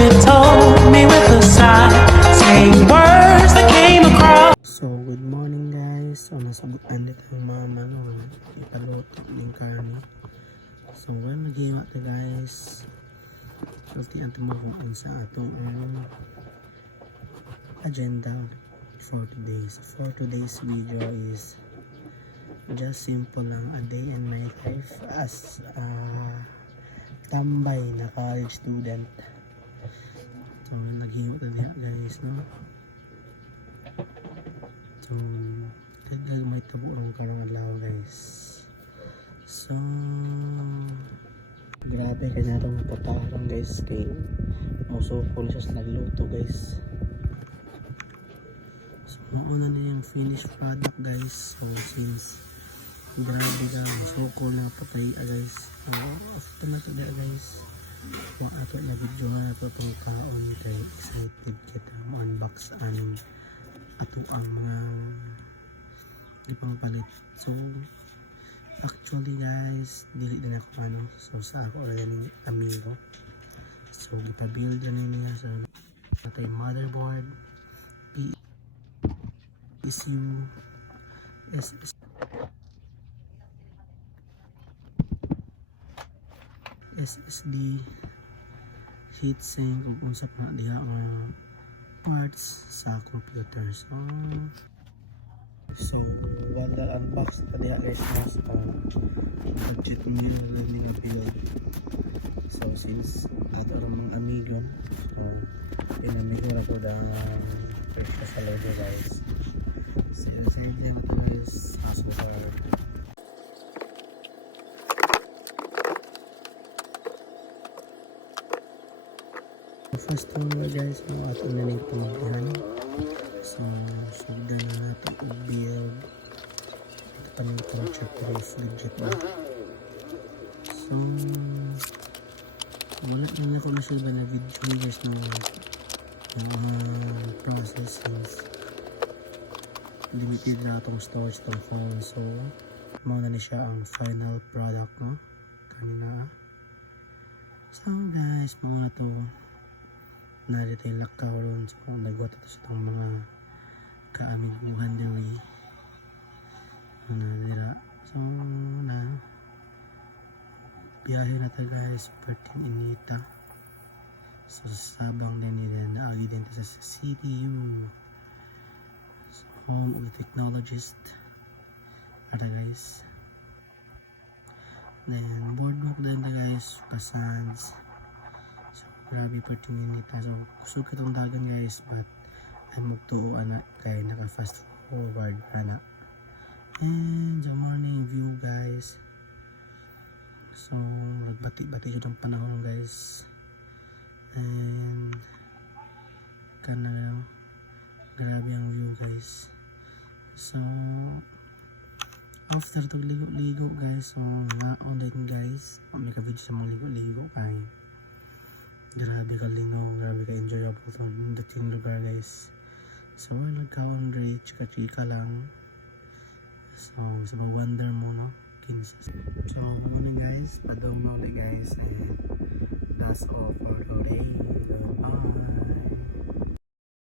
baby told me with a sigh, saying words that came across. So, good morning guys. So, nasabutan dito ang mama no, ipaluto ng karne. So, well, nag-iwa to guys. So, tiyan tumakon sa atong agenda for today's video is just simple lang, a day in my life as a tambay na college student. So, nag-iwa to guys no. So, kagag may tabuang karong adlaw guys. So, grabe kaya na itong putaran guys, kay musukol siya sa nagluto guys. So, muna na yung finished product guys. So, since grabe ka, musukol na patay guys. So, after na ito guys, kung ato na video na ito itong kaon, kay excited kita ma-unbox anong ato ang mga ipang palit. So actually guys, dili din ako so sa ako rin yung amigo. So ipabuild na niya sa atay motherboard, PSU, SSD, heatsink, ug unsa pa diha mga parts sa computer. So while the unbox pa diha guys mas budget meal learning a build. So since ato ang mga amigon, so pinamigura ko da presyo sa logo guys. So save them guys as well. First one guys, mo ato na ning pamagihan. So sugda na nato og build. Ito pa ning proof legit na. So wala na ako masyal ba na video guys ng process since limited na itong storage itong phone. So muna ni siya ang final product no kanina. So guys, muna to narito yung lakaw ron. So nagwata to sa itong mga kaamiguhan diri nira. So na biyahe na ta guys, parting inita. So sabang din nila na din sa CPU. So home of technologist ata guys. Then boardwalk din ta guys, pasans. So grabe parting inita. So kusog kitong dagan guys, but ay magtuo ana kay naka fast forward ana. And the morning view guys. So nagbati-bati siya ng panahon guys. And kana grabe ang view guys. So after to ligo-ligo guys, so naon din guys, may ka video sa mga ligo-ligo kay grabe ka linaw, grabe ka enjoyable to dating lugar guys. So nagkaon rich ka lang. So sa wonder mo no kinsa. So muna guys, pa-download guys, and